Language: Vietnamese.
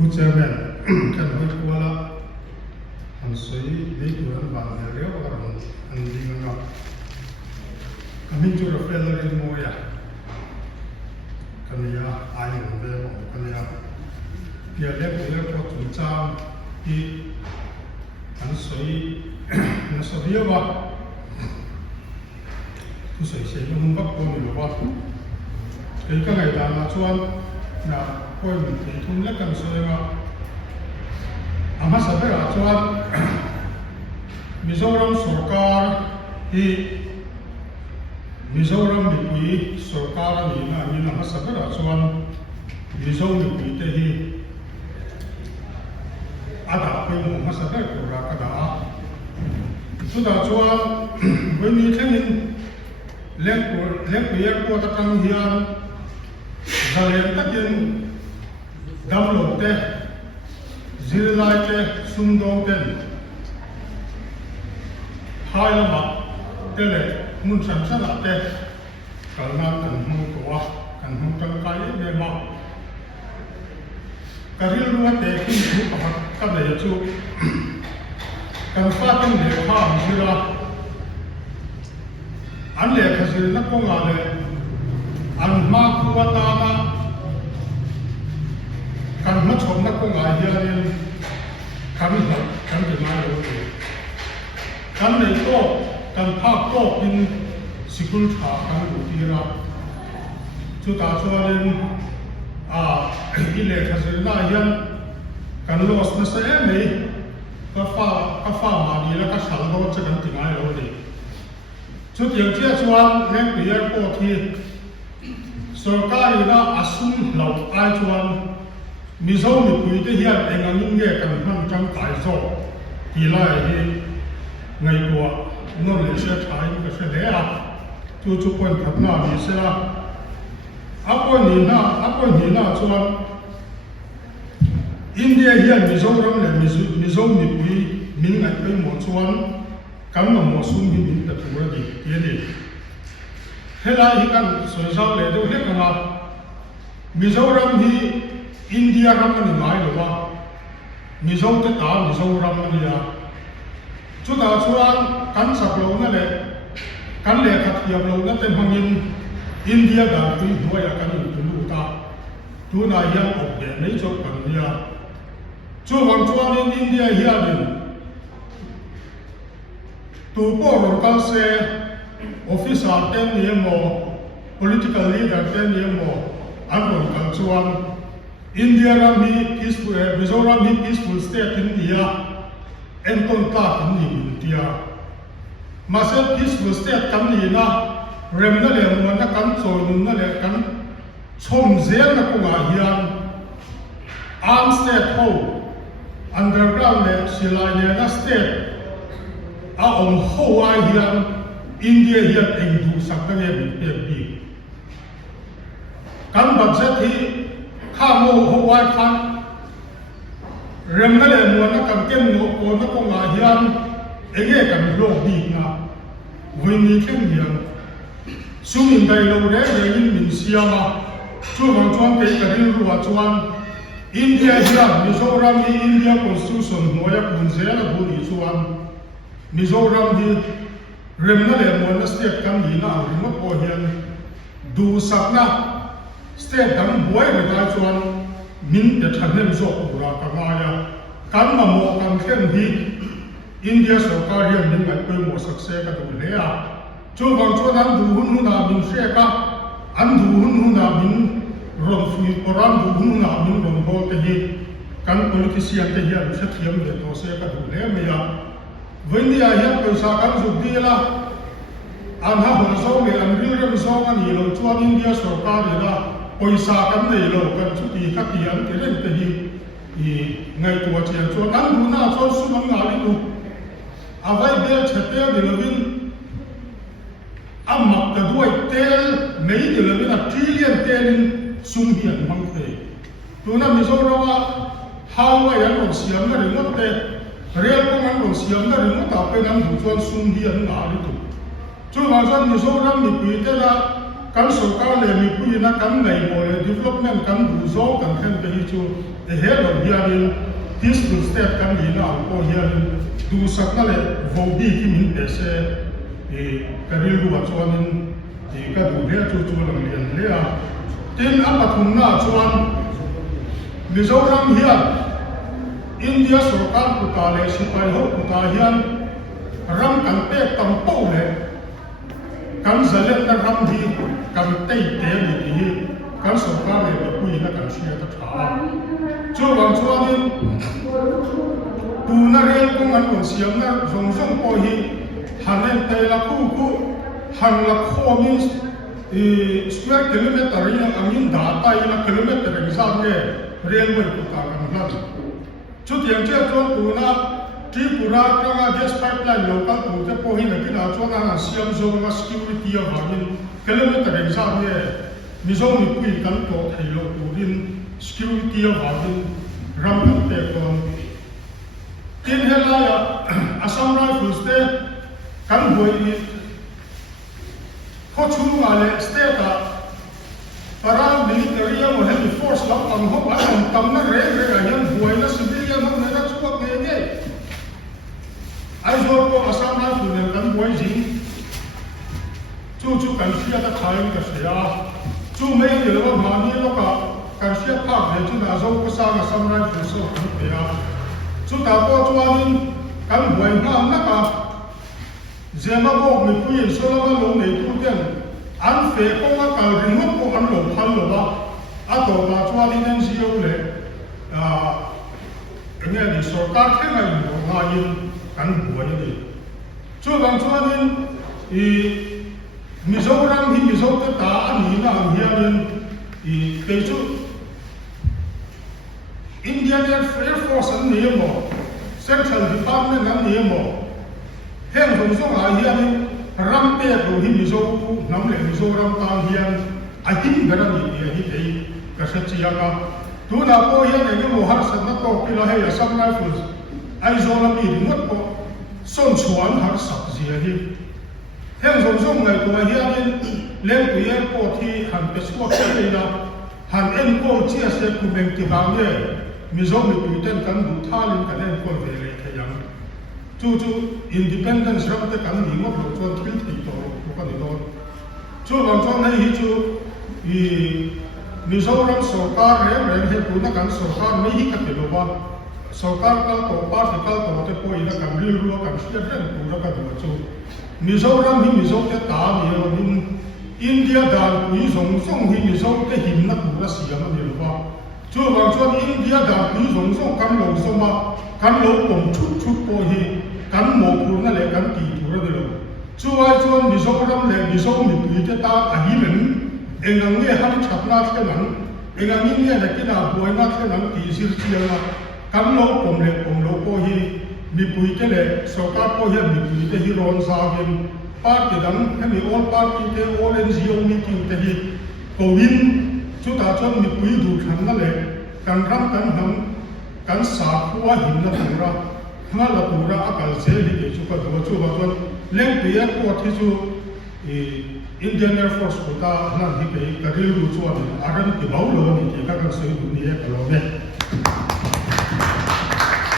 ผู้เจ้าแม่กันไม่กลัวละอันสวยไม่ตัวอันบางเรื่องก็อันดีงามคำนี้จุดเฟลเลยโมยกันยาไอ้หนุ่มเบลกันยาเพียเล็กเล็กพอจุดจ้างที่อันสวยอันสวยเยอะวะผู้สวยเสียงมันบักตัวหนึ่งวะไอ้ก็ไงตามมาชวนนะคนที่ทุ่มเล็กกันสวยว่าอามาสับเปล่าชวนมิโซรัมสุรการที่มิโซรัมมีคุยสุรการนี่นะมีอามาสับเปล่าชวนมิโซมีคุยเตหีอาดาไปหมู่อามาสับเปล่ากุรักดาสุดาชวนวันนี้แค่นี้เล็กเปียกปวดตั้งเฮียนจะเล่นตะกินดำลงเตะจิรไลเตะสุนดงเตะหายละมัดเตะเลยมุนสันสันเตะกันนั่งกันหูตัวกันหูตั้งกายเดินมาการที่รู้ว่าเตะขึ้นหูกับเลยจู่กันฟาดตั้งเดือดข้ามจิระอันเล็กคือนักกงอะไรอันมากกว่าตานะกันมาชมนักกงอะไรเยอะเนี่ยกันจะมาดูกันในโต๊ะกันภาคโต๊ะกินสิกุลชากันดูทีละชุดตาชวนอีเล็กคือน่าเย็นกันโลสนั่นเองไหมก็ฟ้ามาดีแล้วก็ฉันโลจะกันถึงไงเราดีชุดอย่างเช่นชวนเลี้ยงเปียกปวดที่สุรการีน่าอาสุนเหล่าไอชวนมิโซมีคุยที่เฮียนเองยิ่งเงี้ยกันมันจังไก่โซ่ที่ไล่ที่ไงตัวนั่นเลยเสียชายก็เสียเดียร์จู่ๆคนขับหน้ามีเสียอัปวันนี้น่าชวนอินเดียเฮียนมิโซรัมเลยมิโซมีคุยมิงไงไปหมดชวนกันมาหมดสุ่มหินแต่ตัวดีเยอะดีเฮลัยกันส่วนสาวเลยดูเห็นกันว่ามิโซรัมที่อินเดียรัมมันง่ายหรือว่ามิโซจะตามมิโซรัมมันเนี่ยชุดอาชวนกันสักโลนั่นแหละกันเลี้ยขัดเทียมโลนั่นเต็มพังอินเดียด่าตุยหัวอยากกันอยู่ตุลูตาตัวนายยังออกเดียไม่จบกันเนี่ยช่วงชวนอินเดียเฮียดินตัวพวกเราการเสียออฟฟิศอาร์เทนเนี่ยโม political leader เทนเนี่ยโมอันนั้นการชวนอินเดียเรามี peaceful มิโซรัมมี peaceful state อินเดียเอ็นต้นตาอินเดียมาเสร็จ peaceful state กันนี่นะเริ่มนั่นแหละมันนักการโจรนั่นแหละกันชมเสียงนักงานเฮียน arm state เขา underground เนี่ยสิลายเนี่ยนะ stateอาองค์หัวเฮียนอินเดียเฮียนเองดูสักตั้งแต่เป็นปีกันบัดเสร็จที่ข้าโมหัวคันเริ่มนั่นแหละมันนักการเก็บโนโกนักงานเฮียนเองกันโลกดีนะวันนี้เข้มเฮียนสุ่มได้เราเรื่องยินมินเสียมาช่วงช่วงเกิดกันรู้ว่าช่วงอินเดียเฮียนมิโซรัมอินเดีย constitution หัวยักษ์บุญเสียและบุญช่วงมิโซรัมที่เริ่มนั่นแหละมันสเตทกันดีนะริมโอเฮียนดูสักนะสเตทกันบวยในการชวนมินจะทันเล่นโซ่กุรากันมาอย่ากันมาโมกันเข้มดีอินเดียสกการเฮียนมินไปไปโมสักเสกดูเลยอ่ะช่วงนั้นดูหุ่นนามินเสกอันดูหุ่นนามินรวมฟุยปรามดูหุ่นนามินรวมโบเตหีกัน politician เตหีเสถียรเดียตัวเสกดูเลยไม่ยาวันนี้อายังเป็นสักการสุดดีละอันนั้นหัวโซ่เนี่ยอันนี้เรื่องโซ่กันนี่เราชวนอินเดียสกการีละไปสักการเนี่ยเรากันชุดที่ขัดเทียนที่เรื่องที่ไงตัวเชียนชวนอันดูน่าชวนสุนัขงานดูเอาไว้เบี้ยเฉดเตี้ยเดี๋ยววินอันมักจะด้วยเตลไม่เดี๋ยววินอ่ะทีเลียนเตลินสุ่มเหียนมังเตตัวนั้นมิโซเราว่าฮาวายอันของเสียงนั่นหรือว่าเตเรียกพวกมันของเสียงนั่นหรือว่าต่อไปนั้นถูกชวนสุ่มเหียนงานดูช่วงวันมิโซรัมมีปีเตละ kan sarkar le mi pui na kan nei mo le development kan bu zo kan khen te hi chu e he lo hianin peaceful state kan ni na ko hianin du sakna le vo bi ki min te se e karil ru wa chuanin e ka du le chu chu lang lian le a tin a pathum na chuan Mizoram hian India sarkar puta le sipai ho puta hian ram kan pe tam po le kan zalen na ram hi kan tei te ni hi kan sarkar le pui na kan sia ta tha chu wang chuanin tu na rel kong an kon siam na zong zong po hi hanen te la ku han la kho min square kilometer ri angin da ta ina kilometer exam ne railway puta kan hlan chu tiang che chuan tu na Tripura kanga gas pipeline local tu te po hi na kina chuan na siam zo na security a wangin kilometer exam ne Mizo ni pui kan to thailo turin security a wangin ram kan te kon tin helaya Assam Rifles te kan boi ni ho chu nga le state a para military mo heavy force la ang ho ba tam na re a yan buai na civilian ho na chuak nge ai zo ko Assam Rifles ne kan boi jing chu kan sia ta khai ka sia chu mai ni lo ma ni lo ka kan sia phak ne chu na zo ko sa Assam Rifles so kan pe a chu ta ko chuanin kan boi na na ka zema bo mi pui so lo lo nei tu ten an fe ko ma ka ring ho ko an lo phal lo ba a to ba chuanin an zio le nge ni sarkar khe ngai lo nga yin kan boi ni chu bang chuanin I Mizoram hi Mizo te ta ani na ang hianin I te chu Indian Air Force an ni mo Central Department an ni mo heng zong zong a hianin ram pe ko hi Mizo nam le Mizoram ta hian a hin garan ni hi te ka sa chianga tu na ko hian ne mo har sa na ko pila he Assam Rifles ai zo la mi ngot ko son chuan har sak zia hi heng zong zong ngai ko hianin leng tu yen ko thi han pe swak se na han en ko chia se ku meng ti bang ye Mizo mi tu ten kan du thalin kan en ko ve le thayang chu independence ram te kan ni mo lo chon thil thi to ko kan ni don chu wang chon nei hi chu I Mizoram sarkar re he tu na kan sarkar mai hi ka te lo ba sarkar ka to party ka to te po ina kan ril ru kan sia ren tu ra ka du chu Mizoram hi Mizo te ta ni lo min India dal pui zong zong hi Mizo te him na tu ra siam ni lo ba chu wang chuan India dal pui zong zong kan lo so ma kan lo pom chut po hi kan mo pur na le kan ti tu ra de lo chu ai chuan Mizoram le Mizo mi pui te ta a hi men engang nge han chap na the nan engang ni ne na kina boi na the nan ti sir chia na kan lo pom lo po hi mi pui te le sarkar po hi mi pui te hi ron sa gen party dang hemi all party te all NGO meeting te hi ko win chu ta chon mi pui du than na le kan ram kan ham kan sa khuwa hin na tura nga la tura akal se li ke chu ka du chu ba chon leng pi ya ko thi chu Indian Air Force ko ta nan hi ke karil ru chu an aran ki bau lo ni ke ka kan se du ni e ka lo ne